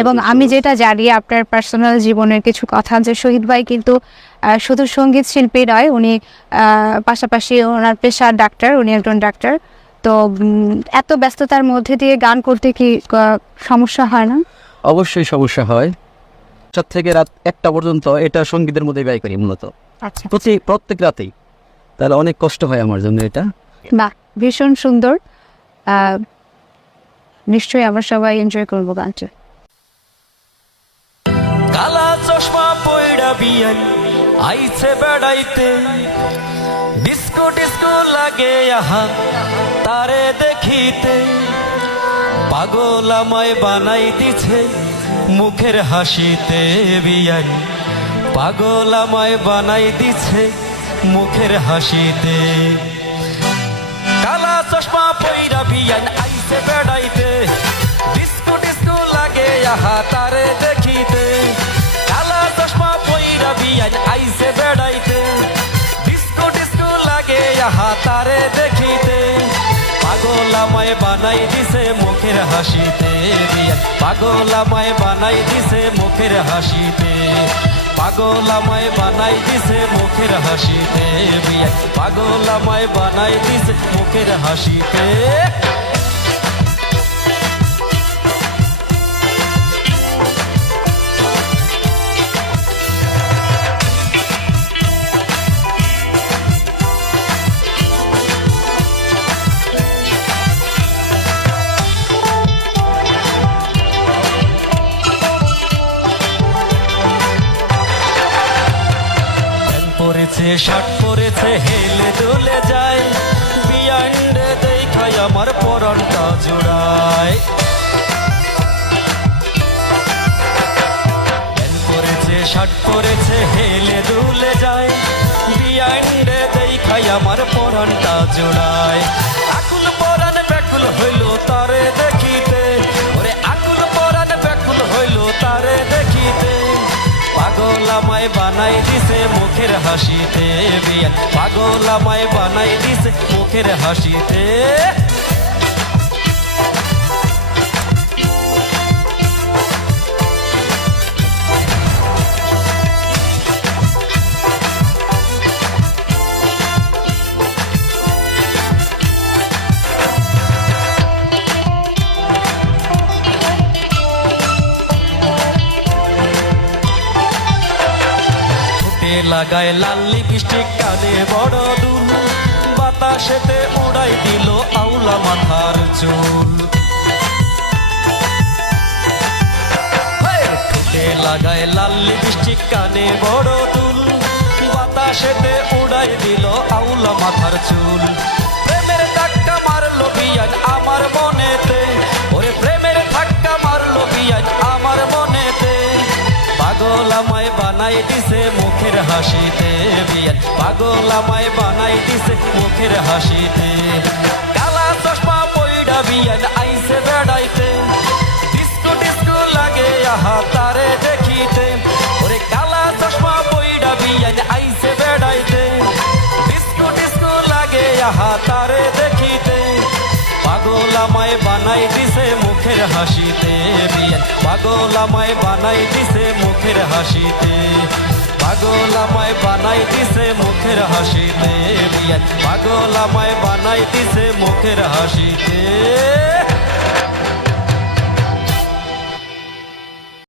এবং আমি যেটা জানি আপনার পার্সোনাল জীবনের কিছু কথা, যে শহীদ ভাই কিন্তু শুধু সঙ্গীত শিল্পী নয়, উনি পাশাপাশি ওনার পেশার ডাক্তার, উনি একজন ডাক্তার। তো এত ব্যস্ততার মধ্যে দিয়ে গান করতে কি সমস্যা হয় না? অবশ্যই সমস্যা হয়। 4 থেকে রাত 1টা পর্যন্ত এটা সঙ্গীতের মধ্যে ব্যয় করি মূলত, আচ্ছা, প্রত্যেক রাতেই। তাহলে অনেক কষ্ট হয় আমার জন্য এটা। বাহ, ভীষণ সুন্দর। নিশ্চয়ই আমরা সবাই এনজয় করবো গানটা। কালা চশমা পয়ড়া বিয়ান আইছে বেড়াইতে, ডিস্কো ডিস্কো লাগে আহা তারে দেখিতে, পাগল আমায় বানাই দিছে মুখের হাসিতে বিয়ান, পাগল আমায় বানাই দিছে মুখের হাসিতে। কালা চশমা পয়ড়া বিয়ান আইছে বেড়াইতে, ডিস্কো ডিস্কো লাগে আহা তারে দেখিতে, কালা চশমা পয়ড়া বিয়ান আইছে বেড়াইতে, ডিস্কো ডিস্কো লাগে আহা তারে দেখিতে, পাগল আমায় বানাই দিছে মুখের হাসিতে বিয়ান, পাগল আমায় বানাই দিছে মুখের হাসিতে, পাগল আমায় বানাই দিছে মুখের হাসিতে বিয়ান, পাগল আমায় বানাই দিছে মুখের হাসিতে। শার্ট পরেছে হেলে দুলে যায়, বিয়ান্ডে দেখাই আমার পরনটা জোড়ায়, পরেছে শার্ট পরেছে হেলে দুলে যায়, বিয়ান্ডে দেখাই আমার পরনটা জোড়ায়, আকুল পরান ব্যাকুল হইল তারে দেখিতে, ওরে আকুল পরান ব্যাকুল হইল তারে দেখিতে, পাগল আমায় বানাই দিছে মুখের হাসিতে বিয়ান, পাগল আমায় বানাই দিছে মুখের হাসিতে। লাগায় লাল লিপস্টিক, কানে বড় দুল, বাতাসেতে উড়াই দিল আউলা মাথার চুল, ঠোঁটে লাগায় লাল লিপস্টিক, কানে বড় দুল, বাতাসেতে উড়াই দিল আউলা মাথার চুল, প্রেমের ধাক্কা মারলো বিয়ান আমার মনেতে, ওরে প্রেমের ধাক্কা মারলো বিয়ান আমার মনেতে, পাগল আমায় বানাই দিছে মুখের হাসিতে বিয়ান, পাগল আমায় বানাই দিছে মুখের হাসিতে, কালা চশমা পয়ড়া বিয়ান আইছে বেড়াইতে, ডিস্কো ডিস্কো লাগে আহা তারে দেখিতে, ওরে কালা চশমা পয়ড়া বিয়ান আইছে বেড়াইতে, ডিস্কো ডিস্কো লাগে আহা তারে দেখিতে, পাগল আমায় বানাই দিছে মুখের হাসিতে বিয়ান, পাগল আমায় বানাই দিছে মুখের হাসিতে, পাগল আমায় বানাই দিছে মুখের হাসিতে বিয়ান, পাগল আমায় বানাই দিছে মুখের হাসিতে।